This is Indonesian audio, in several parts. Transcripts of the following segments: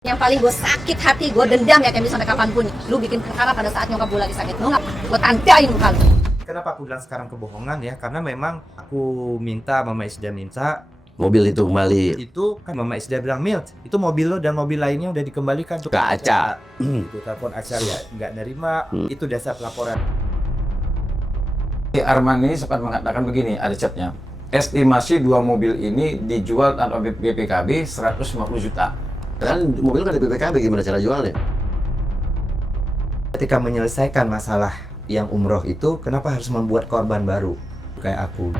Yang paling gue sakit hati, gue dendam ya Kemi sampai kapanpun. Lu bikin perkara pada saat nyokap gue lagi sakit. Lu nggak? Gue tandain muka lu. Kenapa aku bilang sekarang kebohongan ya? Karena memang aku minta, Mama Isda minta mobil itu kembali itu kan Mama Isda bilang, Mil, itu mobil lo dan mobil lainnya udah dikembalikan tuh ke Aca. Itu telepon Aca ya nggak nerima, itu dasar pelaporan. Arman ini sempat mengatakan begini, ada chatnya. Estimasi dua mobil ini dijual tanpa BPKB 150 juta. Kan mobil kan di BPKB, gimana cara jualnya? Ketika menyelesaikan masalah yang umroh itu, kenapa harus membuat korban baru kayak aku?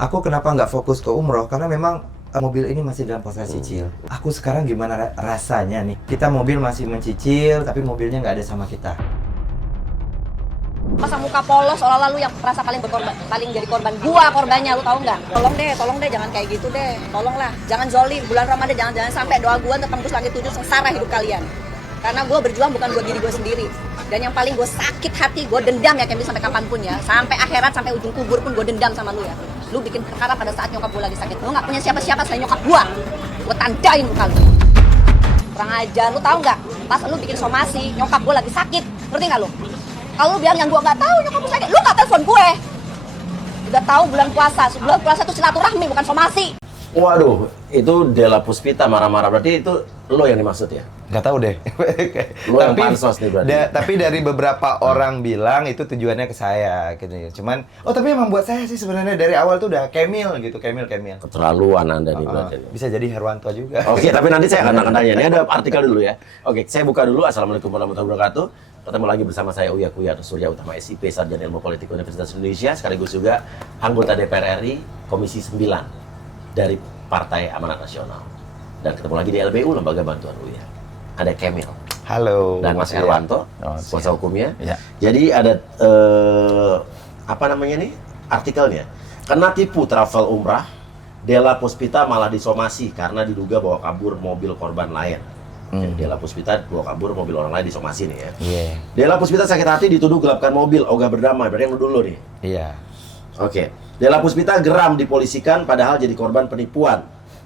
Aku kenapa nggak fokus ke umroh? Karena memang mobil ini masih dalam proses cicil. Aku sekarang gimana rasanya nih? Kita mobil masih mencicil, tapi mobilnya nggak ada sama kita. Masa muka polos seolah-olah lu yang merasa paling berkorban, paling jadi korban. Gua korbannya, lu tahu nggak? Tolong deh, jangan kayak gitu deh. Tolonglah, jangan zolim. Bulan Ramadan jangan sampai doa gua tembus langit 7 sengsara hidup kalian. Karena gue berjuang bukan buat diri gue sendiri. Dan yang paling gue sakit hati, gue dendam ya Kemi sampai kapanpun ya. Sampai akhirat, sampai ujung kubur pun gue dendam sama lu ya. Lu bikin perkara pada saat nyokap gue lagi sakit. Lu nggak punya siapa-siapa selain nyokap gue. Gue tandain muka lu. Kurang ajar, lu tahu nggak? Pas lu bikin somasi, nyokap gue lagi sakit. Ngerti nggak lu? Kalau lu bilang yang gue nggak tahu nyokap gue sakit, lu nggak telepon gue. Udah tahu bulan puasa itu silaturahmi bukan somasi. Waduh, itu Della Puspita marah-marah, berarti itu lo yang dimaksud ya? Nggak tahu deh. Lo yang pansos nih berarti. Tapi dari beberapa orang bilang itu tujuannya ke saya gitu. Cuman, tapi emang buat saya sih sebenarnya dari awal tuh udah Kemil gitu, Kemil. Keterlaluan Anda nih berarti. Bisa jadi Herwanto juga. Oke, tapi nanti saya akan tanya. Ini ada artikel dulu ya. Oke, saya buka dulu. Assalamualaikum warahmatullahi wabarakatuh. Ketemu lagi bersama saya Uya Kuya Surya Utama SIP, Sarjana Ilmu Politik Universitas Indonesia, sekaligus juga anggota DPR RI Komisi 9 dari Partai Amanat Nasional. Dan ketemu lagi di LBU, Lembaga Bantuan Uya. Ada Kemil. Halo. Dan Mas Herwanto, kuasa hukumnya. Ya. Jadi ada apa namanya nih artikelnya? Kena tipu travel umrah, Della Puspita malah disomasi karena diduga bawa kabur mobil korban lain. Della Puspita bawa kabur mobil orang lain disomasi nih ya. Iya. Della Puspita sakit hati dituduh gelapkan mobil, ogah berdamai. Berarti yang dulu nih. Iya. Oke. Della Puspita geram dipolisikan padahal jadi korban penipuan.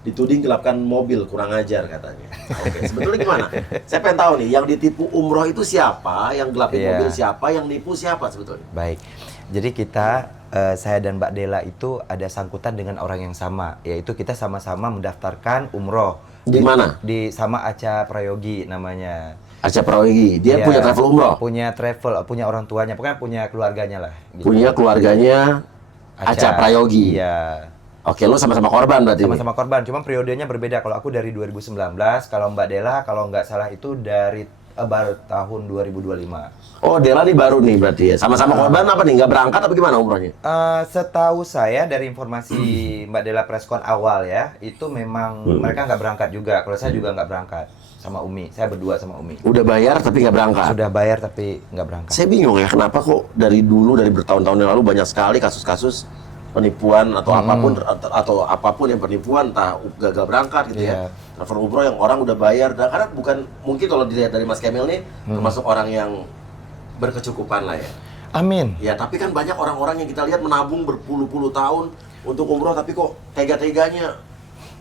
Dituding gelapkan mobil, kurang ajar katanya. Oke, sebetulnya gimana? Saya pengen tahu nih, yang ditipu umroh itu siapa? Yang gelapin mobil siapa? Yang nipu siapa sebetulnya? Baik. Jadi kita, saya dan Mbak Della itu ada sangkutan dengan orang yang sama. Yaitu kita sama-sama mendaftarkan umroh. Di mana? Di sama Aca Prayogi namanya. Aca Prayogi. Dia Iya. punya travel umroh? Punya orang tuanya. Pokoknya punya keluarganya lah. Gitu. Punya keluarganya Aca Prayogi. Iya. Oke, lo sama-sama korban berarti? Sama-sama korban, cuma periodenya berbeda. Kalau aku dari 2019, kalau Mbak Della kalau nggak salah itu dari baru tahun 2025. Oh, Della nih baru nih berarti ya? Sama-sama korban apa nih? Nggak berangkat apa gimana umrohnya? Setahu saya dari informasi Mbak Della preskon awal ya, itu memang mereka nggak berangkat juga. Kalau saya juga nggak berangkat sama Umi, saya berdua sama Umi. Udah bayar tapi nggak berangkat? Sudah bayar tapi nggak berangkat. Saya bingung ya, kenapa kok dari dulu, dari bertahun-tahun yang lalu banyak sekali kasus-kasus penipuan atau apapun yang penipuan, entah gagal berangkat gitu ya. Travel umroh yang orang udah bayar, karena bukan mungkin kalau dilihat dari Mas Kemil nih termasuk orang yang berkecukupan lah ya. Amin. Ya, tapi kan banyak orang-orang yang kita lihat menabung berpuluh-puluh tahun untuk umroh, tapi kok tega-teganya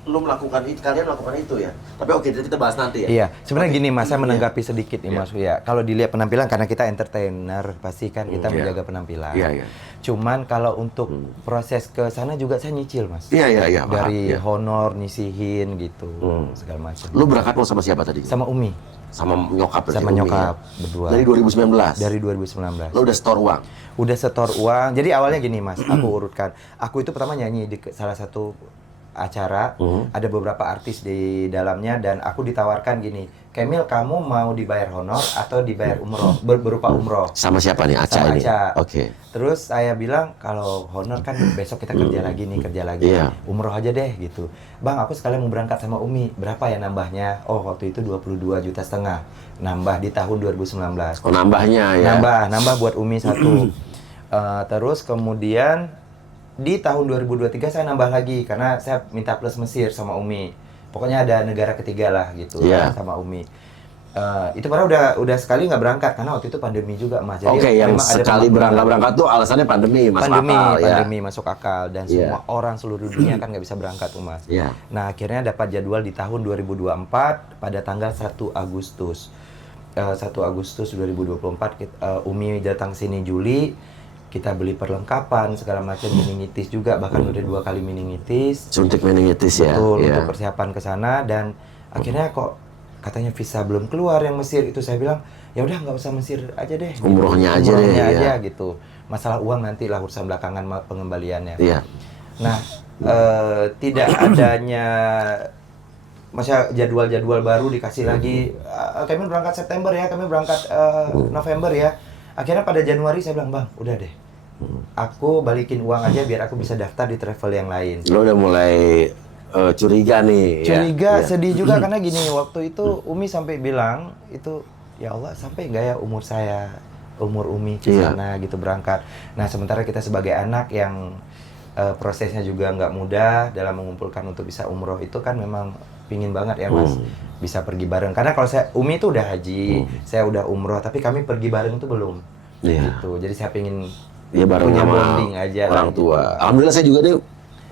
lu melakukan itu, kalian melakukan itu ya. Tapi oke, kita bahas nanti ya. Iya, sebenarnya gini Mas, saya menanggapi Iya. sedikit nih Iya. Mas Uya. Kalau dilihat penampilan, karena kita entertainer, pasti kan kita menjaga penampilan. Iya, iya. Cuman kalau untuk proses ke sana juga saya nyicil Mas. Iya, iya, iya. Dari Iya. honor, nyisihin gitu, segala macam. Lu berangkat mau sama siapa tadi? Sama Umi, Sama nyokap berarti, sama Umi, nyokap ya? berdua. Dari 2019? Dari 2019. Lo udah store uang? Udah setor uang. Jadi awalnya gini Mas, aku urutkan. Aku itu pertama nyanyi di salah satu acara, ada beberapa artis di dalamnya dan aku ditawarkan gini, Kemil kamu mau dibayar honor atau dibayar umroh, berupa umroh. Sama siapa nih? Aca Sama ini? Aca. Oke. Terus saya bilang kalau honor kan besok kita kerja lagi nih, kerja lagi. Iya. Umroh aja deh gitu. Bang, aku sekalian mau berangkat sama Umi. Berapa ya nambahnya? Oh, waktu itu 22,5 juta. Nambah di tahun 2019. Oh, nambahnya ya? Nambah buat Umi satu. Terus kemudian di tahun 2023 saya nambah lagi karena saya minta plus Mesir sama Umi. Pokoknya ada negara ketiga lah gitu Iya. sama Umi. Itu padahal udah sekali nggak berangkat karena waktu itu pandemi juga Mas. Jadi Oke, yang memang ada sekali pemangkuan. berangkat tuh alasannya pandemi, masuk akal, ya. Pandemi masuk akal dan Iya. semua orang seluruh dunia kan nggak bisa berangkat tuh Mas. Iya. Nah akhirnya dapat jadwal di tahun 2024 pada tanggal 1 Agustus. 1 Agustus 2024 Umi datang sini Juli, kita beli perlengkapan segala macam, meningitis juga, bahkan udah 2 kali meningitis. Suntik meningitis ya. Betul, Iya. untuk persiapan ke sana dan akhirnya kok katanya visa belum keluar yang Mesir itu, saya bilang ya udah nggak usah Mesir aja deh, gitu. Umrohnya aja deh, Umrohnya iya. aja gitu, masalah uang nanti lah urusan belakangan pengembaliannya. Iya. Nah tidak adanya masa jadwal-jadwal baru dikasih lagi, kami berangkat September ya, kami berangkat November ya, akhirnya pada Januari saya bilang bang udah deh, aku balikin uang aja biar aku bisa daftar di travel yang lain. Lo udah mulai curiga nih. Curiga, ya. sedih juga karena gini, waktu itu Umi sampai bilang itu ya Allah sampai nggak ya umur Umi ke Iya. sana gitu berangkat. Nah sementara kita sebagai anak yang prosesnya juga nggak mudah dalam mengumpulkan untuk bisa umroh itu kan memang pingin banget ya Mas bisa pergi bareng. Karena kalau Umi itu udah haji, saya udah umroh, tapi kami pergi bareng itu belum. Iya. Gitu. Jadi saya pingin Iya, bareng punya sama bonding aja orang lah, tua. gitu. Alhamdulillah saya juga nih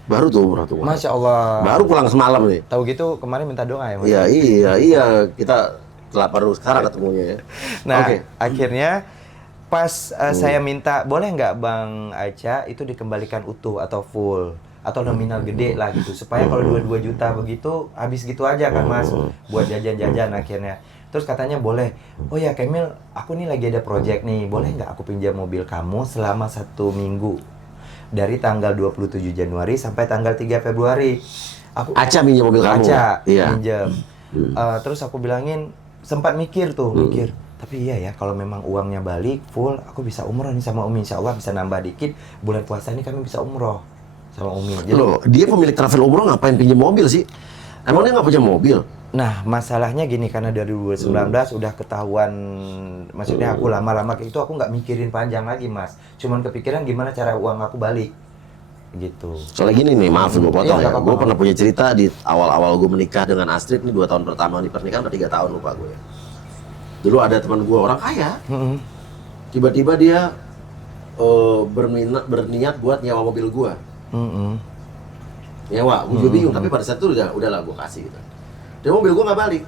baru tuh umrah tuh. Masya Allah. Baru pulang semalam nih. Tahu gitu kemarin minta doa ya Mas. Iya, kita telah baru sekarang ketemunya ya. Nah, Oke. akhirnya pas saya minta, boleh nggak Bang Aca itu dikembalikan utuh atau full atau nominal gede lah gitu, supaya kalau 22 juta begitu habis gitu aja kan Mas, buat jajan-jajan akhirnya. Terus katanya boleh, oh ya Kemil, aku nih lagi ada project nih, boleh nggak aku pinjam mobil kamu selama 1 minggu dari tanggal 27 Januari sampai tanggal 3 Februari. Aku Aca minjem mobil kamu. Aca Iya. pinjam. Terus aku bilangin, sempat mikir, tapi iya ya kalau memang uangnya balik full, aku bisa umroh nih sama Umi, insya Allah bisa nambah dikit, bulan puasa ini kami bisa umroh sama Umi. Jadi, Loh, dia pemilik travel umroh ngapain pinjem mobil sih? Emang dia nggak punya mobil? nah masalahnya gini, karena dari 2019 udah ketahuan, maksudnya aku lama-lama kayak itu aku nggak mikirin panjang lagi Mas, cuman kepikiran gimana cara uang aku balik gitu. Soalnya gini nih, maaf gue potong Iya, ya. nggak apa-apa. Gue pernah punya cerita di awal-awal gue menikah dengan Astrid nih, 2 tahun pertama di pernikahan, atau 3 tahun lupa gue ya. Dulu ada teman gue orang kaya, tiba-tiba dia berniat buat nyewa mobil gue. Nyewa, gue juga bingung, tapi pada saat itu udahlah gue kasih gitu. Dan mobil gue nggak balik.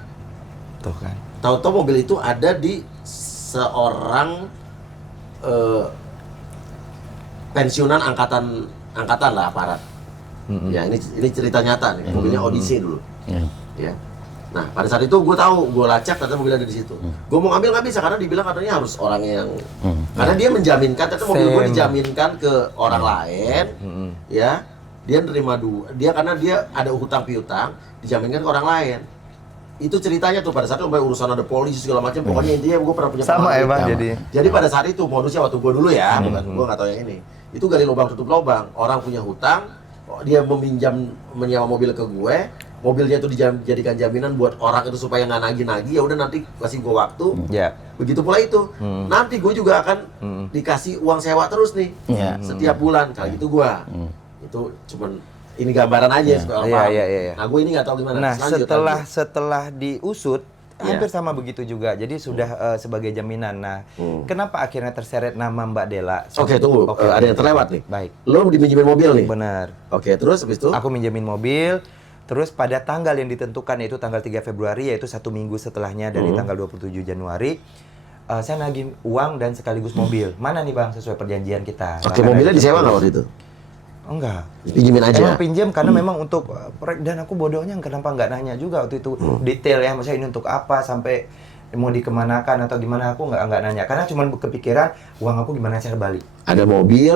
Tuh kan. Tahu-tahu mobil itu ada di seorang pensiunan angkatan lah, aparat. Ya ini cerita nyata nih. Mobilnya Odyssey dulu. Ya. Nah pada saat itu gue tahu, gue lacak ternyata mobilnya ada di situ. Gue mau ngambil nggak bisa karena dibilang katanya harus orang yang, karena dia menjaminkan, ternyata mobil gue Same. dijaminkan ke orang lain, ya. Dia nerima dia karena dia ada hutang piutang, dijaminkan ke orang lain. Itu ceritanya tuh pada saat itu urusan ada polisi segala macam. Pokoknya intinya gue pernah punya Sama ya pengalaman. Bang, Sama. Jadi pada saat itu modusnya waktu gue dulu ya, bukan gue nggak tahu yang ini. Itu gali lubang tutup lubang. Orang punya hutang, dia menyewa mobil ke gue. Mobilnya itu dijadikan jaminan buat orang itu supaya nggak nagih-nagih. Ya udah nanti kasih gue waktu. Ya. Begitu pula itu. Nanti gue juga akan dikasih uang sewa terus nih. Iya. Setiap bulan. Kali gitu gue. Itu cuman ini gambaran aja supaya orang paham. Iya. Nah gue ini nggak tahu gimana. Nah, Lanjut, setelah diusut Iya. hampir sama begitu juga. Jadi sudah sebagai jaminan. Nah, kenapa akhirnya terseret nama Mbak Dela? Oke, tunggu. Ada yang terlewat nih. Baik. Lo diminjemin mobil nih. Benar. Oke, terus habis itu? Aku minjemin mobil. Terus pada tanggal yang ditentukan yaitu tanggal 3 Februari, yaitu 1 minggu setelahnya dari tanggal 27 Januari, saya nagih uang dan sekaligus mobil. Mana nih Bang sesuai perjanjian kita? Oke, Mana mobilnya ada- disewa nggak waktu itu? Enggak. Pinjemin aja. Emang pinjam karena memang untuk proyek, dan aku bodohnya kenapa nggak nanya juga waktu itu detail ya, maksudnya ini untuk apa sampai mau dikemanakan atau gimana, aku nggak nanya karena cuma kepikiran uang aku gimana cara balik. Ada mobil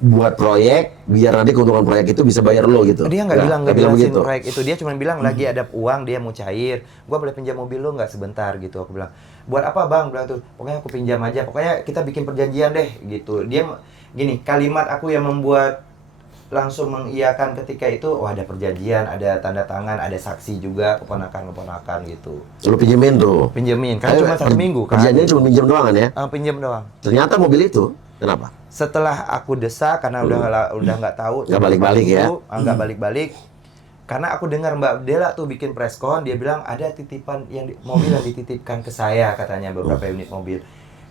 buat proyek biar nanti keuntungan proyek itu bisa bayar lo gitu. Dia nggak bilang bilang jelasin begitu. proyek itu, dia cuma bilang lagi ada uang dia mau cair, gua boleh pinjam mobil lo nggak sebentar gitu. Aku bilang buat apa Bang, bilang tuh pokoknya aku pinjam aja, pokoknya kita bikin perjanjian deh gitu. Dia gini, kalimat aku yang membuat langsung mengiyakan ketika itu, oh ada perjanjian, ada tanda tangan, ada saksi juga, keponakan gitu. Lo pinjemin tuh. Pinjemin, kan cuma 1 minggu kan. Perjanjiannya cuma pinjam doang kan ya? Pinjem doang. Ternyata mobil itu kenapa? Setelah aku desak karena udah nggak tahu, Nggak balik-balik ya? nggak balik-balik. Karena aku dengar Mbak Dela tuh bikin preskon, dia bilang ada titipan mobil yang dititipkan ke saya katanya beberapa unit mobil.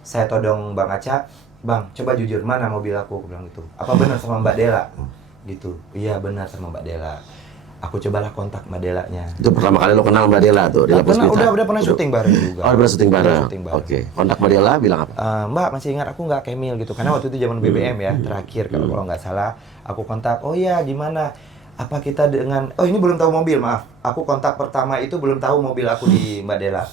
Saya todong Bang Aca, Bang, coba jujur mana mobil aku bilang gitu. Apa benar sama Mbak Dela? Gitu. Iya benar sama Mbak Dela. Aku cobalah kontak Mbak Delanya. Itu pertama kali lo kenal Mbak Dela tuh, Dela Puspita? Udah pernah syuting bareng juga. Oh, udah pernah syuting bareng. Oke. Oke. Kontak Mbak Dela bilang apa? Mbak masih ingat aku nggak Kemil gitu, karena waktu itu zaman BBM ya terakhir kalau nggak salah. Aku kontak, oh iya gimana? Apa kita dengan, oh ini belum tahu mobil, maaf. Aku kontak pertama itu belum tahu mobil aku di Mbak Dela.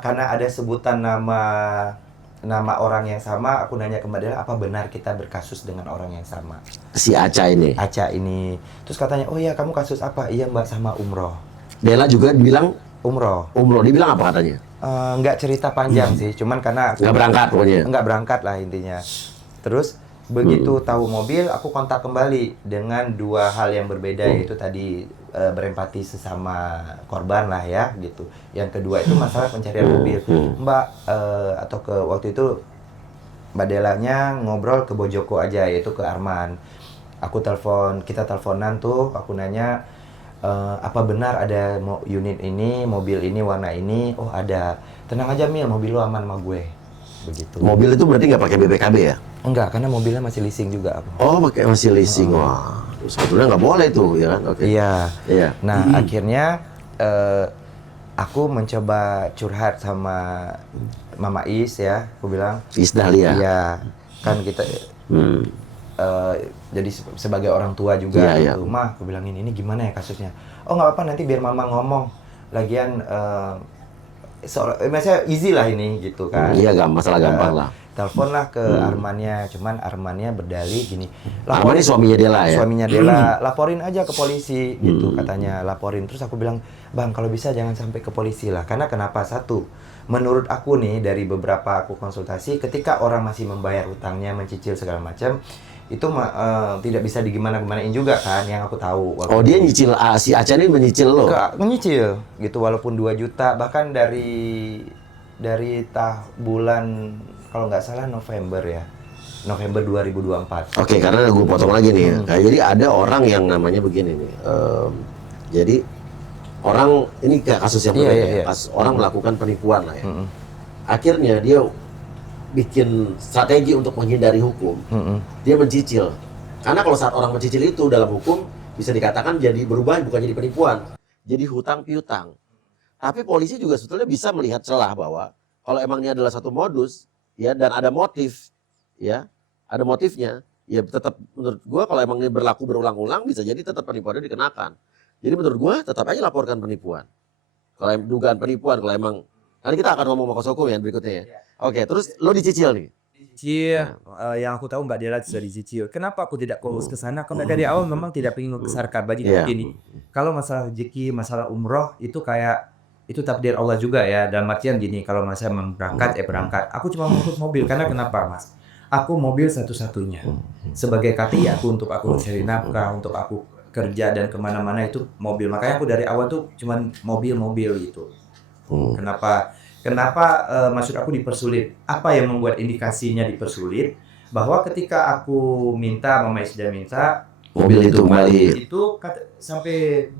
Karena ada sebutan nama orang yang sama, aku nanya ke Mbak Dela, apa benar kita berkasus dengan orang yang sama? Si Aca ini? Aca ini. Terus katanya, oh iya kamu kasus apa? Iya Mbak, sama umroh. Dela juga dibilang? Umroh. Umroh, dibilang apa katanya? Nggak cerita panjang sih, cuman karena Nggak berangkat pokoknya? Nggak berangkat lah intinya. Terus begitu tahu mobil, aku kontak kembali dengan dua hal yang berbeda, yaitu tadi berempati sesama korban lah ya gitu. Yang kedua itu masalah pencarian mobil. Mbak atau ke waktu itu Mbak Delanya ngobrol ke Bojoko aja, yaitu ke Arman. Aku telepon, kita teleponan tuh, aku nanya apa benar ada unit ini, mobil ini, warna ini? Oh ada. Tenang aja Mil, mobil lu aman sama gue. Begitu. Mobil itu berarti nggak pakai BPKB ya? Enggak, karena mobilnya masih leasing juga. Oh, pakai masih leasing. Wah, sebetulnya nggak boleh tuh, ya kan? Oke. Iya. Iya. Nah, akhirnya aku mencoba curhat sama Mama Is ya. Aku bilang, Is Dahlia. iya, kan kita jadi sebagai orang tua juga Iya, gitu. Mah, aku bilangin ini gimana ya kasusnya? Oh, nggak apa-apa, nanti biar Mama ngomong. Lagian maksudnya easy lah ini gitu kan. Iya, masalah gampang lah. Teleponlah ke Armannya, cuman Armannya berdalih gini. Arman ini suaminya Dela ya? Suaminya Dela, laporin aja ke polisi gitu katanya, laporin. Terus aku bilang, Bang kalau bisa jangan sampai ke polisi lah. Karena kenapa? Satu, menurut aku nih dari beberapa aku konsultasi, ketika orang masih membayar utangnya, mencicil segala macam, itu tidak bisa digimana-gimanain juga kan, yang aku tahu. Oh dia nyicil, si Aca ini menyicil lo? Menyicil gitu, walaupun 2 juta, bahkan dari bulan kalau nggak salah November 2024. Oke, karena gue potong lagi nih. Nah, jadi ada orang yang namanya begini nih. Jadi orang ini kayak kasus yang berbeda. Iya. Orang melakukan penipuan lah ya. Akhirnya dia bikin strategi untuk menghindari hukum. Dia mencicil. Karena kalau saat orang mencicil itu dalam hukum bisa dikatakan jadi berubah bukan jadi penipuan, jadi hutang piutang. Tapi polisi juga sebetulnya bisa melihat celah bahwa kalau emang ini adalah satu modus, ya dan ada motif, ya ada motifnya, ya tetap menurut gua kalau emang ini berlaku berulang-ulang bisa jadi tetap penipuannya dikenakan. Jadi menurut gua tetap aja laporkan penipuan. Kalau dugaan penipuan, kalau emang nanti kita akan ngomong sama hukum ya berikutnya ya. Oke, terus lo dicicil nih. Dicicil, yang aku tahu Mbak Dela sudah dicicil. Kenapa aku tidak fokus ke sana? Karena dari awal memang tidak ingin membesarkan bagi begini. Kalau masalah rezeki, masalah umroh itu kayak itu takdir Allah juga ya. Dalam artian gini, kalau saya berangkat berangkat. Aku cuma ngikut mobil karena kenapa Mas? Aku mobil satu-satunya. Sebagai KTI aku untuk aku cari nafkah, untuk aku kerja dan kemana-mana itu mobil. Makanya aku dari awal tuh cuma mobil-mobil gitu. Kenapa maksud aku dipersulit? Apa yang membuat indikasinya dipersulit? Bahwa ketika aku minta, Mama Isda minta Mobil itu kembali. itu sampai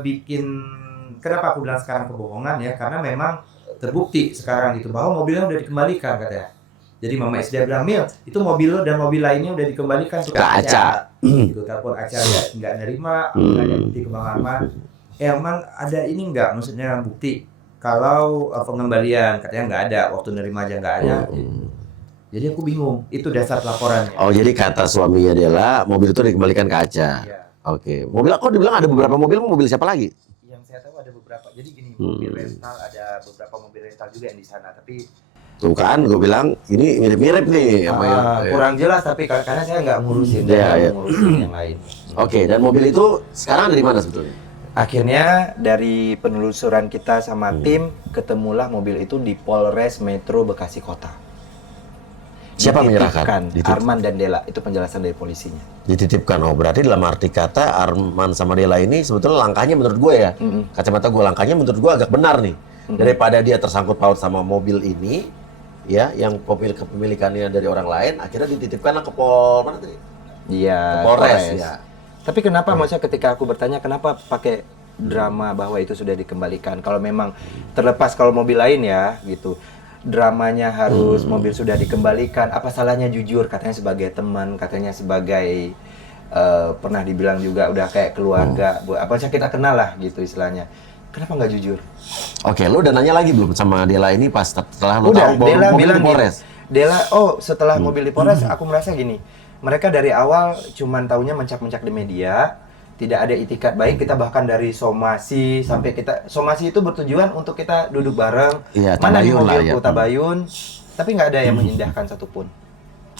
bikin, kenapa aku bilang sekarang kebohongan ya? Karena memang terbukti sekarang gitu bahwa mobilnya udah dikembalikan katanya. Jadi Mama Isda bilang, Mil, itu mobil lo dan mobil lainnya udah dikembalikan ke Aca. Gitu, telepon Aca nggak nerima, nggak ada bukti ke Bang Arman. Emang ada ini nggak? Maksudnya bukti kalau pengembalian katanya nggak ada, waktu nerima aja nggak ada. Jadi aku bingung, itu dasar laporannya. Oh jadi kata suaminya Dela, mobil itu dikembalikan ke Aca. Iya. Oke, mobil kok dibilang ada beberapa mobil siapa lagi? Yang saya tahu ada beberapa. Jadi gini, mobil rental ada beberapa mobil rental juga yang di sana, tapi Tuh kan, gue bilang ini mirip-mirip nih sama yang kurang jelas, tapi karena saya nggak ngurusin, ngurusin yang lain. Oke, dan mobil itu sekarang ada di mana sebetulnya? Akhirnya dari penelusuran kita sama tim, ketemulah mobil itu di Polres Metro Bekasi Kota. Siapa menyerahkan? Dititipkan. Arman dan Dela, itu penjelasan dari polisinya. Dititipkan. Oh berarti dalam arti kata Arman sama Dela ini sebetulnya langkahnya menurut gue ya, kacamata gue langkahnya menurut gue agak benar nih. Daripada dia tersangkut paut sama mobil ini, ya yang kepemilikannya dari orang lain, akhirnya dititipkanlah ke mana tadi? Iya. Polres ya. Tapi kenapa maksudnya ketika aku bertanya kenapa pakai drama bahwa itu sudah dikembalikan? Kalau memang terlepas kalau mobil lain ya gitu. Dramanya harus mobil sudah dikembalikan. Apa salahnya jujur katanya sebagai teman, katanya sebagai pernah dibilang juga udah kayak keluarga. Apa sih kita kenal lah gitu istilahnya. Kenapa nggak jujur? Oke, lu udah nanya lagi belum sama Dela ini pas setelah lu Udah, tahu bahwa Dela mobil bilang di Polres? Dela, setelah mobil di Polres, aku merasa gini. Mereka dari awal cuman taunya mencak-mencak di media, tidak ada itikat baik. Kita bahkan dari somasi sampai somasi itu bertujuan untuk kita duduk bareng. Iya, mana di tabayun lah, mobilku ya. tabayun, tapi nggak ada yang mengindahkan satupun.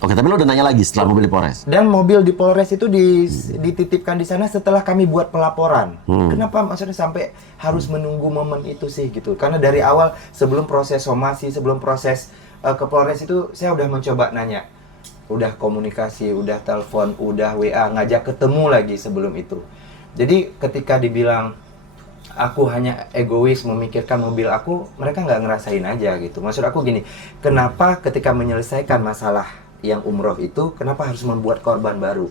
Oke, tapi lu udah nanya lagi setelah mobil di Polres? Dan mobil di Polres itu dititipkan di sana setelah kami buat pelaporan. Kenapa maksudnya sampai harus menunggu momen itu sih gitu? Karena dari awal sebelum proses somasi, sebelum proses ke Polres itu saya udah mencoba nanya. Udah komunikasi, udah telepon, udah WA, ngajak ketemu lagi sebelum itu. Jadi ketika dibilang aku hanya egois memikirkan mobil aku, mereka nggak ngerasain aja gitu. Maksud aku gini, kenapa ketika menyelesaikan masalah yang umroh itu, kenapa harus membuat korban baru?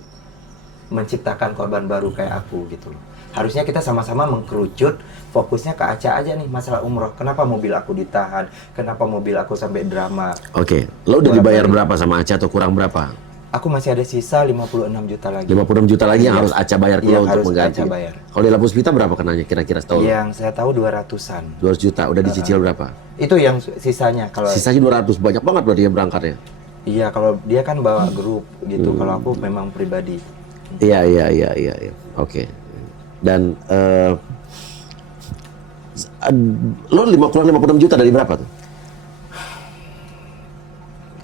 Menciptakan korban baru kayak aku gitu loh. Harusnya kita sama-sama mengkerucut, fokusnya ke Aca aja nih masalah umroh. Kenapa mobil aku ditahan? Kenapa mobil aku sampai drama? Oke, lo udah dibayar berapa sama Aca atau kurang berapa? Aku masih ada sisa 56 juta lagi. 56 juta lagi yang Iya. harus Aca bayar ke Iya, lo untuk harus mengganti. Aca bayar. Kalau di Lapuspita berapa kenanya kira-kira setahun? Yang saya tahu 200-an. 200 juta, udah dicicil berapa? Itu yang sisanya. Kalau Sisanya 200, banyak banget berarti ya berangkatnya. iya, kalau dia kan bawa grup gitu. Kalau aku memang pribadi. Iya. Oke. Dan lo 56 juta dari berapa tuh?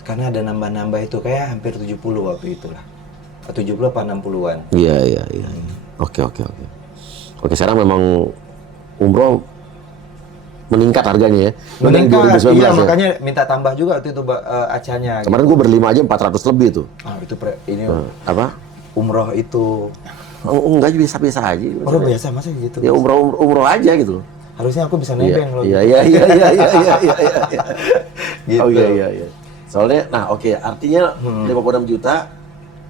Karena ada nambah-nambah itu kayak hampir 70 waktu itu lah. 70 apa 60-an. Iya. Oke. Oke, sekarang memang umroh meningkat harganya ya. Lo dari Meningkat, 2019 iya ya? makanya minta tambah juga waktu itu acanya. Kemarin gue berlima aja 400 lebih tuh. Itu ini Apa? umroh itu. Oh, enggak, biasa-biasa aja. Oh biasa masa gitu. Ya umroh aja gitu. Harusnya aku bisa nebeng loh. Iya. Gitu. Oh iya. Soalnya, nah oke, artinya 56 juta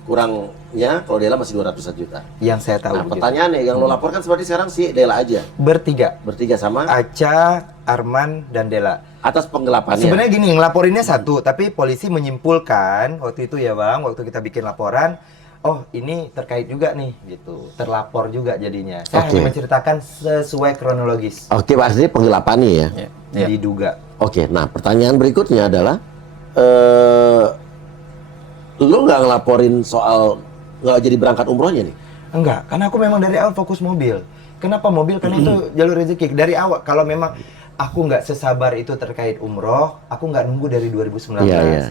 kurangnya kalau Dela masih 200 juta. Yang saya tahu. Nah, gitu. pertanyaannya yang lo laporkan seperti sekarang si Dela aja. Bertiga. Sama Aca, Arman, dan Dela. atas penggelapannya. Sebenarnya gini, ngelaporinnya satu, tapi polisi menyimpulkan waktu itu ya Bang, waktu kita bikin laporan, oh ini terkait juga nih, gitu. Terlapor juga jadinya. Saya Oke. hanya menceritakan sesuai kronologis. Oke, pasti penggelapannya ya. Iya. Diduga. Oke, nah pertanyaan berikutnya adalah lo nggak ngelaporin soal nggak jadi berangkat umrohnya nih? Enggak, karena aku memang dari awal fokus mobil. Kenapa mobil? Karena itu jalur rezeki. Dari awal, kalau memang aku nggak sesabar itu terkait umroh, aku nggak nunggu dari 2019.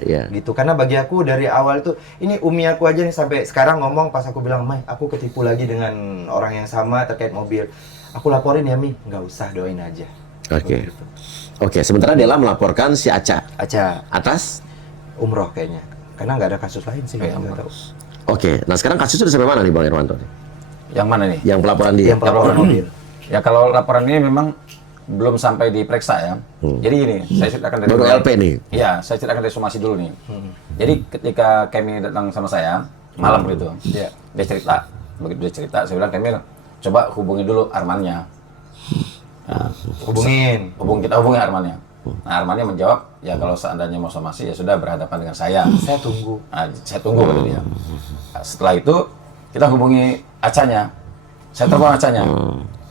Iya. Gitu. Karena bagi aku dari awal itu, ini umi aku aja nih sampai sekarang ngomong pas aku bilang, Mai, aku ketipu lagi dengan orang yang sama terkait mobil. Aku laporin ya, Mi. Nggak usah, doain aja. Oke. Oke, sementara Dela melaporkan si Aca Aca, atas. umroh kayaknya. Karena nggak ada kasus lain sih. Iya, nggak umroh. tahu. Oke, nah sekarang kasusnya udah sampai mana nih Bang Irwanto? Yang mana nih? Yang pelaporan dia. Yang pelaporan mobil. Ya kalau laporan ini memang belum sampai diperiksa ya. Jadi gini, saya ceritakan dari Baru LP nih. Iya, saya ceritakan dari somasi dulu nih. Jadi ketika Kemi datang sama saya malam gitu, dia cerita. Begitu dia cerita, saya bilang Kemi coba hubungi dulu Armannya. Nah, kita hubungi Armannya. Nah, Armannya menjawab, ya kalau seandainya mau somasi ya sudah berhadapan dengan saya. Saya tunggu. Nah, saya tunggu kata dia. Nah, setelah itu kita hubungi Acanya. Saya telepon Acanya.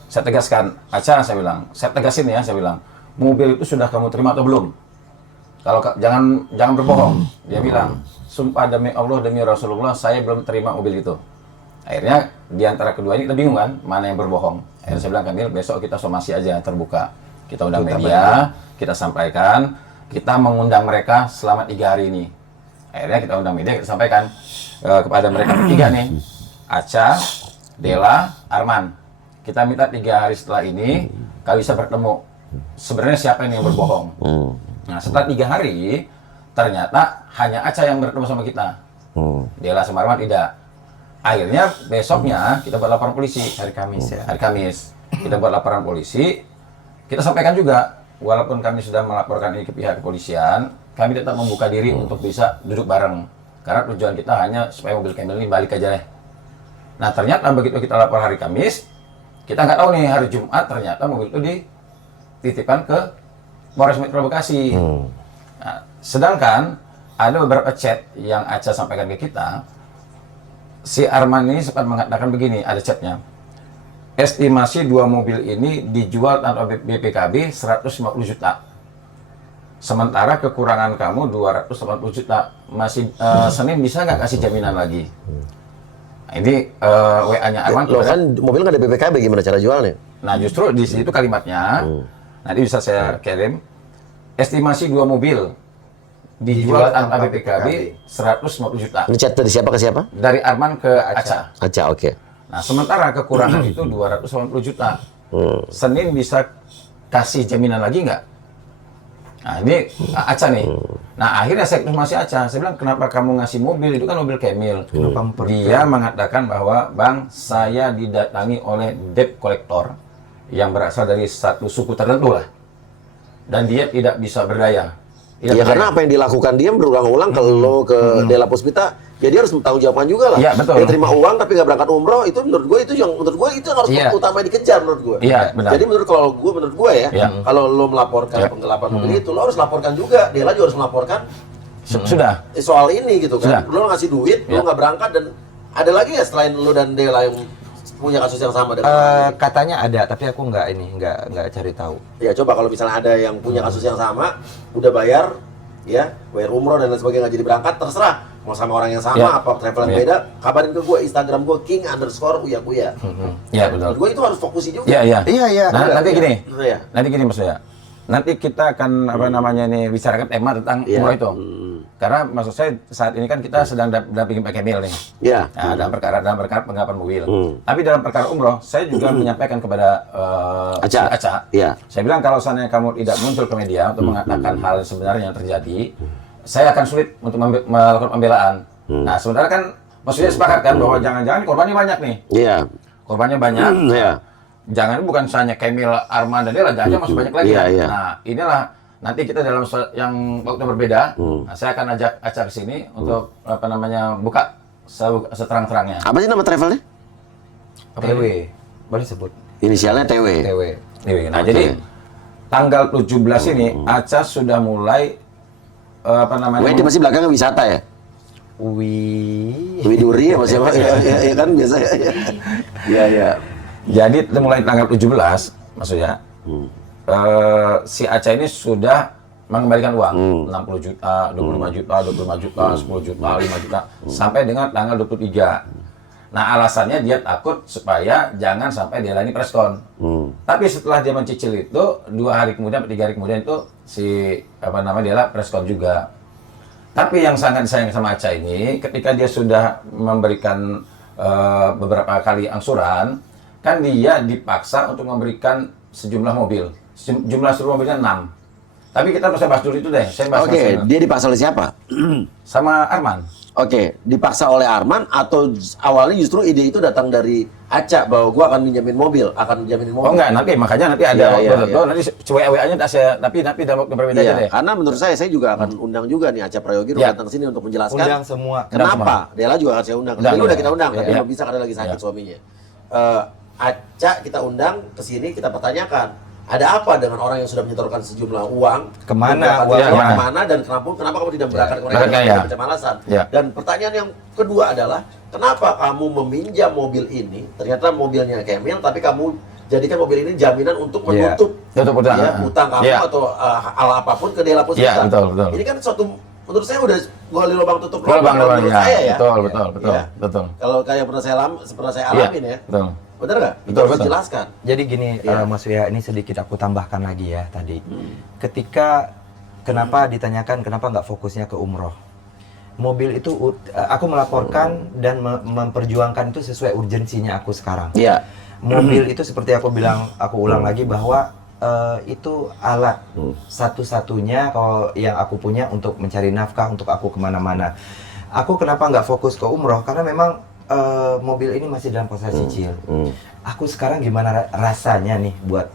Saya tegaskan, Aca, saya bilang, saya tegasin ya, saya bilang, mobil itu sudah kamu terima atau belum? Kalau jangan berbohong. Dia bilang, sumpah demi Allah demi Rasulullah, saya belum terima mobil itu. Akhirnya di antara kedua ini kita bingung kan, mana yang berbohong. Akhirnya saya bilang, Kamil, besok kita somasi aja terbuka. Kita undang media, kita sampaikan, kita mengundang mereka selama 3 hari ini. Akhirnya kita undang media, kita sampaikan kepada mereka bertiga nih, Aca, Dela, Arman. Kita minta 3 hari setelah ini, kalian bisa bertemu. Sebenarnya siapa ini yang berbohong? Nah, setelah 3 hari, ternyata hanya Aca yang bertemu sama kita. Dela sama Arman tidak. Akhirnya besoknya kita buat laporan polisi. Hari Kamis ya. Hari Kamis. Kita buat laporan polisi. Kita sampaikan juga, walaupun kami sudah melaporkan ini ke pihak kepolisian, kami tetap membuka diri untuk bisa duduk bareng. Karena tujuan kita hanya supaya mobil Camel ini balik aja deh. Nah ternyata begitu kita lapor hari Kamis, kita nggak tahu nih hari Jumat ternyata mobil itu dititipkan ke Polres Metro Bekasi. Nah, sedangkan ada beberapa chat yang Aca sampaikan ke kita, si Arman ini sempat mengatakan begini, ada chatnya. Estimasi 2 mobil ini dijual tanpa BPKB 150 juta. Sementara kekurangan kamu 280 juta. Masih Senin bisa nggak kasih jaminan lagi? Nah, ini WA-nya Arman. Loh kan mobil nggak ada BPKB, gimana cara jualnya? Nah justru di situ kalimatnya, nanti bisa saya kirim. Estimasi 2 mobil dijual tanpa BPKB 150 juta. Ini chat dari siapa ke siapa? Dari Arman ke Aca. Aca, oke. Nah sementara kekurangan itu 280 juta. Senin bisa kasih jaminan lagi nggak? Nah ini Aca nih. Nah akhirnya saya masih Aca. Saya bilang kenapa kamu ngasih mobil, itu kan mobil Kemil. Dia mengatakan bahwa bang, saya didatangi oleh debt collector yang berasal dari satu suku tertentu lah. Dan dia tidak bisa berdaya. Ya karena apa yang dilakukan dia berulang-ulang ke lo, ke Dela Puspita, ya dia harus bertanggung jawabkan juga lah. Iya, betul. Dia terima uang tapi nggak berangkat umroh, itu menurut gue itu yang harus utama dikejar menurut gue. Iya, benar. Jadi menurut gue ya, kalau lo melaporkan penggelapan mobil itu, lo harus laporkan juga. Dela juga harus melaporkan Sudah. soal ini gitu kan. Sudah. Lo ngasih duit, lo nggak berangkat, dan ada lagi ya selain lo dan Dela yang punya kasus yang sama dengan Katanya ada, tapi aku nggak cari tahu. ya coba kalau misalnya ada yang punya kasus yang sama, udah bayar, ya bayar umroh dan lain sebagainya nggak jadi berangkat, terserah mau sama orang yang sama apa travel yang beda, kabarin ke gue, Instagram gue king_uyakuya. Iya betul. Gue itu harus fokusin juga. Iya. Iya. Nah, nanti gini. Iya. Nanti gini maksudnya. Nanti kita akan apa namanya nih bicarakan tema tentang umroh itu. Karena maksud saya saat ini kan kita sedang dampingin Pak Kemil nih. Iya. Nah, dalam perkara penggelapan mobil. Tapi dalam perkara umroh, saya juga menyampaikan kepada Aca. Iya. Saya bilang kalau seandainya kamu tidak muncul ke media untuk mengatakan hal sebenarnya yang terjadi, saya akan sulit untuk melakukan pembelaan. Nah, sementara kan maksudnya sepakat kan bahwa jangan-jangan korbannya banyak nih. Iya. Korbannya banyak. Iya. Jangan bukan hanya Kemil, Arman, dan Dela, jangan masih banyak lagi. Iya, kan? iya. Nah, inilah nanti kita dalam yang waktu berbeda. Nah, saya akan ajak Aca ke sini untuk apa namanya buka seterang-terangnya. Apa sih nama travelnya? TW. Boleh sebut. Inisialnya TW. TW. Nah, jadi tanggal 17 ini Aca sudah mulai apa namanya? Dia masih belakangnya wisata ya? Widuri ya masih ya kan biasa ya. Iya. Jadi mulai tanggal 17 maksudnya si Aca ini sudah mengembalikan uang 60 juta, 25 juta, 25 juta, 10 juta, 5 juta sampai dengan tanggal 23. Nah, alasannya dia takut supaya jangan sampai Dela ini preskon. Tapi setelah dia mencicil itu 2 hari kemudian, 3 hari kemudian itu si apa namanya Dela preskon juga. Tapi yang sangat disayang sama Aca ini ketika dia sudah memberikan beberapa kali angsuran, kan dia dipaksa untuk memberikan sejumlah mobil. Jumlah seluruh mobilnya 6. Tapi kita harus bahas dulu itu deh. Saya bahas Oke, dia dipaksa oleh siapa? sama Arman. Oke, dipaksa oleh Arman atau awalnya justru ide itu datang dari Aca bahwa gua akan minjamin mobil, Oh enggak, makanya nanti ada Iya, waktu nanti WA-nya tapi dalam waktu berbeda aja deh. Karena menurut saya juga akan undang juga nih Aca Prayogi datang sini untuk menjelaskan Undang semua. kenapa. Dela juga akan saya undang. Undang, Dela udah iya. kita undang, tapi Iya. belum bisa karena lagi sakit suaminya. Aca kita undang ke sini, kita pertanyakan ada apa dengan orang yang sudah menyetorkan sejumlah uang, Kemana uangnya uangnya? kemana, dan kenapa kamu tidak berangkat ke Berangkat, mereka ya. macam alasan. Ya. Dan pertanyaan yang kedua adalah kenapa kamu meminjam mobil ini, ternyata mobilnya Kemil, tapi kamu jadikan mobil ini jaminan untuk menutup Tutup utang. utang kamu Iya. atau hal apapun ke Dela Puspita. Iya, betul. Ini kan suatu, menurut saya udah gali lubang tutup Lubang, menurut ya. saya ya. Betul. Iya. Betul. Kalau kayak pernah saya Iya, alamin ya. betul. Benar nggak? Betul, Harus betul. jelaskan. Jadi gini, Iya. Mas Wia, ini sedikit aku tambahkan lagi ya tadi. Ketika kenapa ditanyakan kenapa nggak fokusnya ke umroh? Mobil itu aku melaporkan dan memperjuangkan itu sesuai urgensinya aku sekarang. Iya. Mobil itu seperti aku bilang, aku ulang lagi bahwa itu alat satu-satunya kalau yang aku punya untuk mencari nafkah untuk aku kemana-mana. Aku kenapa nggak fokus ke umroh? Karena memang mobil ini masih dalam proses cicil. Aku sekarang gimana rasanya nih buat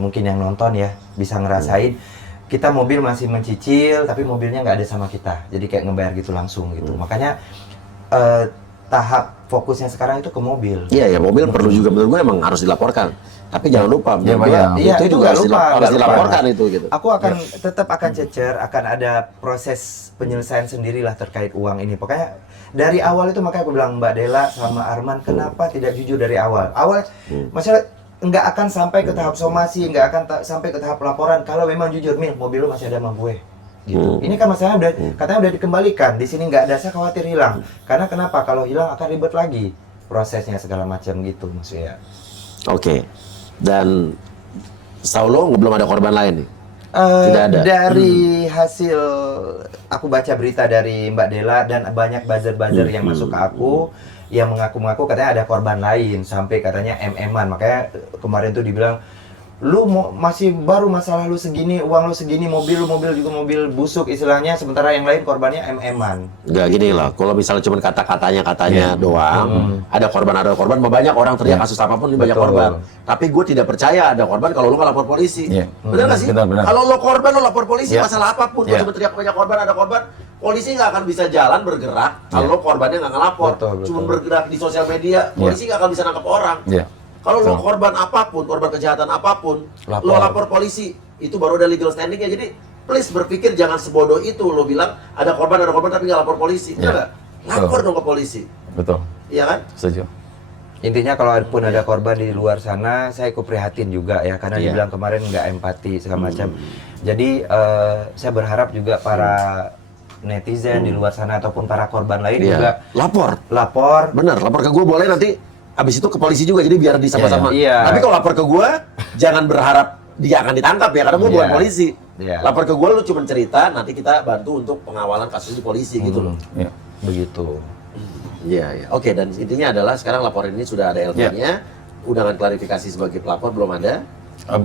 mungkin yang nonton ya bisa ngerasain kita mobil masih mencicil tapi mobilnya nggak ada sama kita. Jadi kayak ngebayar gitu langsung gitu. Makanya tahap fokusnya sekarang itu ke mobil. Iya ya, mobil perlu juga menurut gue emang harus dilaporkan. Tapi jangan lupa, Iya, menurut gue, Bang. Iya, itu itu juga nggak harus, lupa, harus nggak lupa. dilaporkan itu gitu. Aku akan tetap akan cecer, akan ada proses penyelesaian sendirilah terkait uang ini. Pokoknya dari awal itu makanya aku bilang Mbak Dela sama Arman, kenapa tidak jujur dari awal? Awal masalah nggak akan sampai ke tahap somasi, nggak akan sampai ke tahap laporan kalau memang jujur, Mil, mobil lu masih ada sama gue. Gitu. Ini kan masalahnya udah katanya udah dikembalikan. Di sini nggak ada, saya khawatir hilang. Karena kenapa? Kalau hilang akan ribet lagi prosesnya segala macam gitu maksudnya. Oke. Dan Saulo belum ada korban lain nih? Eh, Tidak ada. Dari hasil aku baca berita dari Mbak Dela dan banyak buzzer-buzzer yang masuk ke aku yang mengaku-ngaku katanya ada korban lain sampai katanya MM-an. Makanya kemarin tuh dibilang lu masih baru masalah lu segini, uang lu segini, mobil juga mobil busuk istilahnya, sementara yang lain korbannya MM-an. Enggak gini lah, kalau misalnya cuma kata-katanya doang, ada korban, banyak orang teriak kasus apapun ini banyak Betul. korban. Tapi gue tidak percaya ada korban kalau lu nggak lapor polisi. Iya. Benar nggak sih? Benar. Kalau lo korban lo lapor polisi Iya. masalah apapun, Iya. kalau cuma teriak banyak korban, ada korban, polisi nggak akan bisa jalan bergerak kalau lo korbannya nggak ngelapor. Betul, betul. Cuma bergerak di sosial media, polisi nggak akan bisa nangkap orang. Iya. Kalau lo Betul. korban apapun, korban kejahatan apapun, Lapor. lo lapor polisi, itu baru ada legal standingnya. Jadi please berpikir jangan sebodoh itu lo bilang ada korban tapi nggak lapor polisi. Benar Iya. nggak? Lapor dong ke polisi, Betul. iya kan? Setuju. Intinya kalau pun ada korban di luar sana, saya ikut prihatin juga ya, karena Iya. dibilang kemarin nggak empati segala macam. Jadi saya berharap juga para netizen di luar sana ataupun para korban lain juga Iya. Lapor, lapor. bener. Lapor ke gue boleh nanti. Abis itu ke polisi juga, jadi biar disama-sama. Iya. Tapi kalau lapor ke gue, jangan berharap dia akan ditangkap ya, karena gue bukan Iya. polisi. Iya. Lapor ke gue, lu cuma cerita, nanti kita bantu untuk pengawalan kasus di polisi gitu loh. Iya. Begitu. Iya, iya. Oke, dan intinya adalah sekarang laporan ini sudah ada LP-nya, undangan klarifikasi sebagai pelapor belum ada.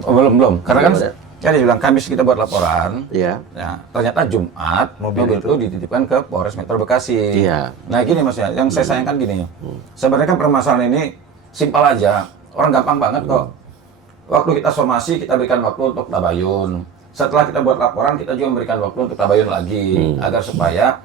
Belum. Karena kan Belum ada. dia bilang Kamis kita buat laporan. Iya. Nah, ternyata Jumat Mobil mobil itu dititipkan ke Polres Metro Bekasi. Iya. Nah, gini Mas ya, yang saya sayangkan gini. Sebenarnya kan permasalahan ini simpel aja. Orang gampang banget kok. Waktu kita somasi, kita berikan waktu untuk tabayun. Setelah kita buat laporan, kita juga memberikan waktu untuk tabayun lagi agar supaya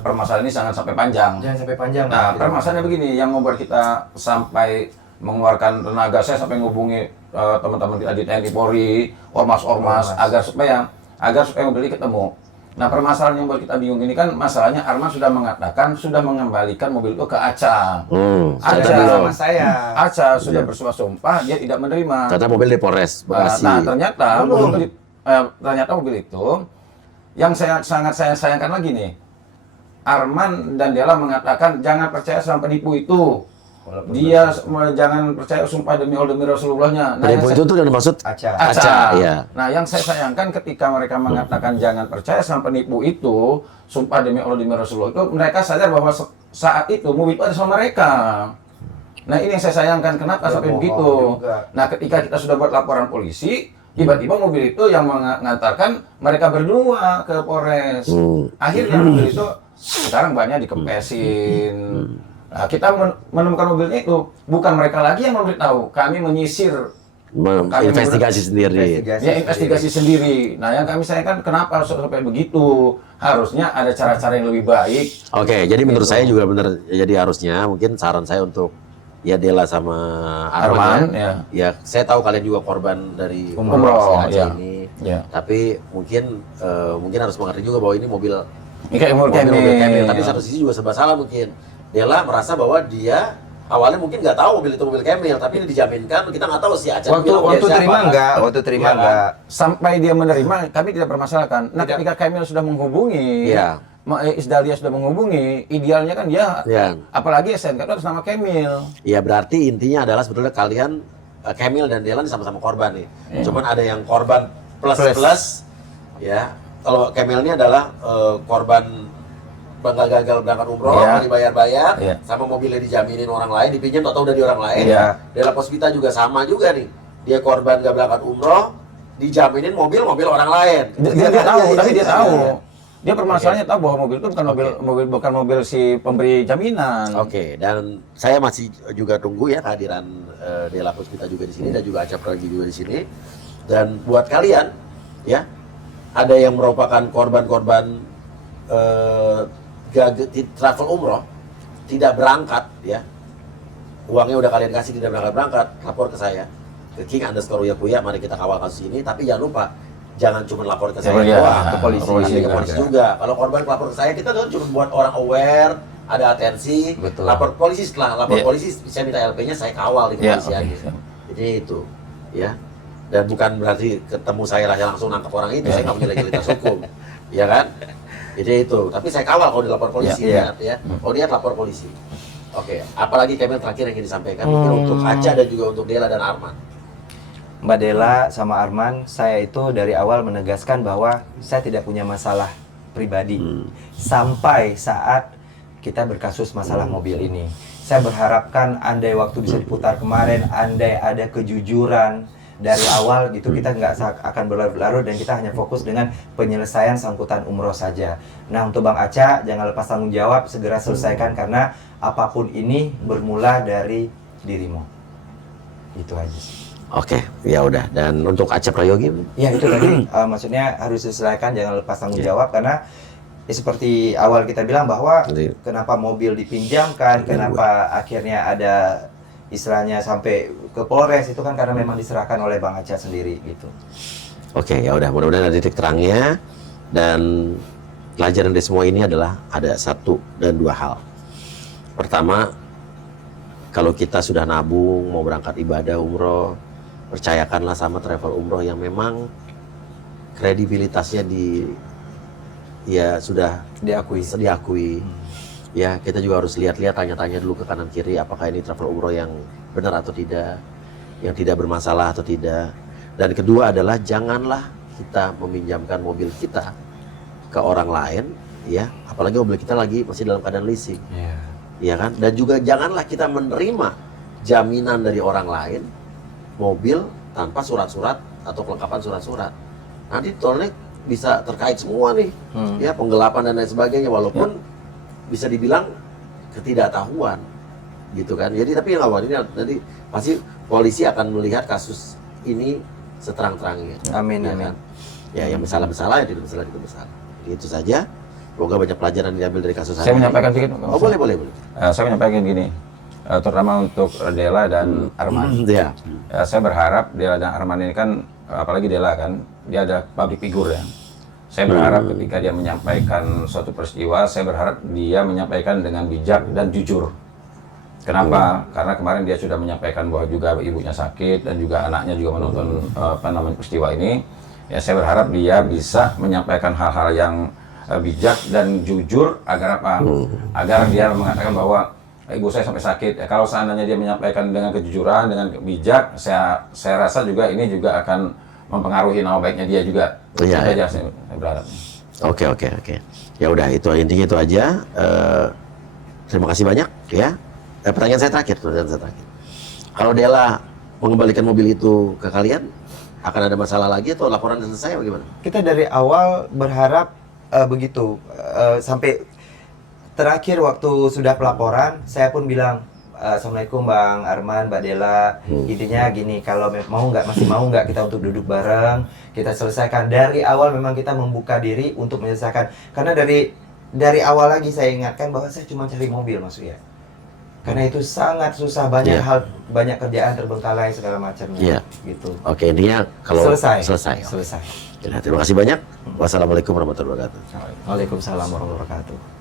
permasalahan ini jangan sampai panjang. Jangan sampai panjang. Nah, Mas. permasalahannya begini, yang membuat kita sampai mengeluarkan tenaga, saya sampai menghubungi teman-teman kita di TNI Polri, ormas-ormas, agar supaya mobil ini ketemu. Nah, permasalahan yang membuat kita bingung ini kan masalahnya Arman sudah mengatakan sudah mengembalikan mobil itu ke Aca. Ada Aca, sama saya. Aca sudah bersumpah dia tidak menerima. Ternyata mobil di Polres Bekasi. Nah, ternyata mobil itu yang sangat saya sayangkan lagi nih. Arman dan Dela mengatakan jangan percaya sama penipu itu. Dia jangan percaya sumpah demi Allah demi Rasulullahnya. Nah, Penipu itu tuh yang dimaksud Aca. Aca, iya. Nah, yang saya sayangkan ketika mereka mengatakan jangan percaya sama penipu itu, sumpah demi Allah demi Rasulullah itu, mereka sadar bahwa saat itu mobil itu ada sama mereka. Nah, ini yang saya sayangkan, kenapa sampai begitu. juga. Nah, ketika kita sudah buat laporan polisi, tiba-tiba mobil itu yang mengantarkan mereka berdua ke Polres. Akhirnya mobil itu sekarang banyak dikempesin. Nah, kita menemukan mobilnya itu, bukan mereka lagi yang memberitahu, kami menyisir. Investigasi sendiri. Ya, investigasi sendiri. Nah, yang kami sayangkan kenapa sampai begitu? Harusnya ada cara-cara yang lebih baik. Oke, jadi menurut saya juga benar. Jadi harusnya mungkin saran saya untuk ya Dela sama Arman Arman, ya saya tahu kalian juga korban dari Umroh, si Aceh ya. ini. Ya. Tapi mungkin harus mengerti juga bahwa ini mobil Ini kayak mobil Camel. Tapi ya. satu sisi juga serba salah mungkin. Dela merasa bahwa dia awalnya mungkin nggak tahu mobil itu mobil Camel, tapi ini dijaminkan kita nggak tahu si Aceh Waktu terima enggak? Waktu terima Iya, enggak? Sampai dia menerima, kami tidak permasalahkan. Nah, ketika Kamil sudah menghubungi, Iya. Isdalia sudah menghubungi, idealnya kan dia, Iya. apalagi SNK itu atas nama Kamil. Ya berarti intinya adalah sebetulnya kalian Camel dan Dela ini sama-sama korban nih. Cuman ada yang korban plus ya. Kalau Camel ini adalah korban gagal berangkat umroh, Iya. nggak dibayar-bayar, Iya. sama mobilnya dijaminin orang lain, dipinjam atau dari orang lain. Iya. Dela Pospita juga sama juga nih. Dia korban nggak berangkat umroh, dijaminin mobil orang lain. Dia tahu, tapi dia Iya. tahu. Dia permasalahannya tahu bahwa mobil itu bukan mobil si pemberi jaminan. Oke, dan saya masih juga tunggu ya kehadiran Dela Puspita juga di sini dan juga Acap Ragi juga di sini. Dan buat kalian ya, ada yang merupakan korban-korban travel umroh, tidak berangkat ya, uangnya udah kalian kasih tidak berangkat, lapor ke saya, ke king_uyakuya, mari kita kawal kasus ini. Tapi jangan lupa, jangan cuma lapor ke saya Iya, doang, ke polisi. tapi ke polisi juga. Kalau korban lapor ke saya, kita tuh cuma buat orang aware, ada atensi, Betul. lapor polisi. Setelah lapor Iya. polisi, saya minta LP-nya, saya kawal di Iya, kepolisian. oke, gitu. siap. Jadi itu, ya. Dan bukan berarti ketemu saya lah yang langsung nangkep orang itu, saya nggak punya legalitas hukum, ya kan? Jadi itu, tapi saya kawal kalau dilapor polisi, Iya. ya. Oh dia lapor polisi. Oke, apalagi Kamil terakhir yang ingin disampaikan mungkin untuk Aca dan juga untuk Dela dan Arman. Mbak Dela sama Arman, saya itu dari awal menegaskan bahwa saya tidak punya masalah pribadi sampai saat kita berkasus masalah mobil ini. Saya berharapkan andai waktu bisa diputar kemarin, andai ada kejujuran dari awal gitu, kita nggak akan berlarut-larut dan kita hanya fokus dengan penyelesaian sangkutan umroh saja. Nah, untuk Bang Aca, jangan lepas tanggung jawab, segera selesaikan karena apapun ini bermula dari dirimu. Itu aja sih. Oke, ya udah. Dan untuk Aca Prayogi, Ya itu tadi maksudnya harus diselesaikan, jangan lepas tanggung jawab karena seperti awal kita bilang bahwa Jadi- kenapa mobil dipinjamkan, kenapa akhirnya ada istilahnya sampai ke Polres itu kan karena memang diserahkan oleh Bang Aca sendiri gitu. oke, ya udah. Mudah-mudahan ada titik terangnya. Dan pelajaran dari semua ini adalah ada satu dan dua hal. Pertama, kalau kita sudah nabung mau berangkat ibadah umroh, percayakanlah sama travel umroh yang memang kredibilitasnya sudah diakui. Ya, kita juga harus lihat-lihat, tanya-tanya dulu ke kanan kiri apakah ini travel umroh yang benar atau tidak, yang tidak bermasalah atau tidak. Dan kedua adalah janganlah kita meminjamkan mobil kita ke orang lain, ya, apalagi mobil kita lagi masih dalam keadaan leasing. Ya kan? Dan juga janganlah kita menerima jaminan dari orang lain mobil tanpa surat-surat atau kelengkapan surat-surat. Nanti tolnya bisa terkait semua nih, ya, penggelapan dan lain sebagainya, walaupun bisa dibilang ketidaktahuan, gitu kan. Jadi tapi yang awal ini nanti pasti polisi akan melihat kasus ini seterang-terangnya. Amin, Ya amin. kan? Ya, yang bersalah, yang tidak bersalah, tidak bersalah. Jadi itu saja. Semoga banyak pelajaran diambil dari kasus Saya hari ini. menyampaikan sedikit. Oh, boleh. Saya menyampaikan gini, terutama untuk Dela dan Arman. Ya. Saya berharap Dela dan Arman ini kan, apalagi Dela kan, dia ada public figure ya. Saya berharap ketika dia menyampaikan suatu peristiwa, saya berharap dia menyampaikan dengan bijak dan jujur. Kenapa? Karena kemarin dia sudah menyampaikan bahwa juga ibunya sakit dan juga anaknya juga menonton peristiwa ini. Ya, saya berharap dia bisa menyampaikan hal-hal yang bijak dan jujur agar apa? Agar dia mengatakan bahwa ibu saya sampai sakit. Ya, kalau seandainya dia menyampaikan dengan kejujuran, dengan bijak, saya rasa juga ini juga akan mempengaruhi nama baiknya dia juga. Iya, Itu iya. aja saya berharap. Oke. Ya udah, itu intinya itu aja. Terima kasih banyak ya. Pertanyaan saya terakhir. Kalau Dela mengembalikan mobil itu ke kalian, akan ada masalah lagi atau laporan selesai atau gimana? Kita dari awal berharap begitu. Sampai terakhir waktu sudah pelaporan, saya pun bilang, Assalamualaikum Bang Arman, Mbak Dela. Intinya gini, kalau masih mau nggak kita untuk duduk bareng, kita selesaikan. Dari awal memang kita membuka diri untuk menyelesaikan. Karena dari awal lagi saya ingatkan bahwa saya cuma cari mobil maksudnya. Karena itu sangat susah, banyak Iya. hal, banyak kerjaan terbengkalai segala macamnya. Iya. Gitu. Oke, intinya kalau Selesai. Ya, terima kasih banyak. Wassalamualaikum warahmatullahi wabarakatuh. Waalaikumsalam warahmatullahi wabarakatuh.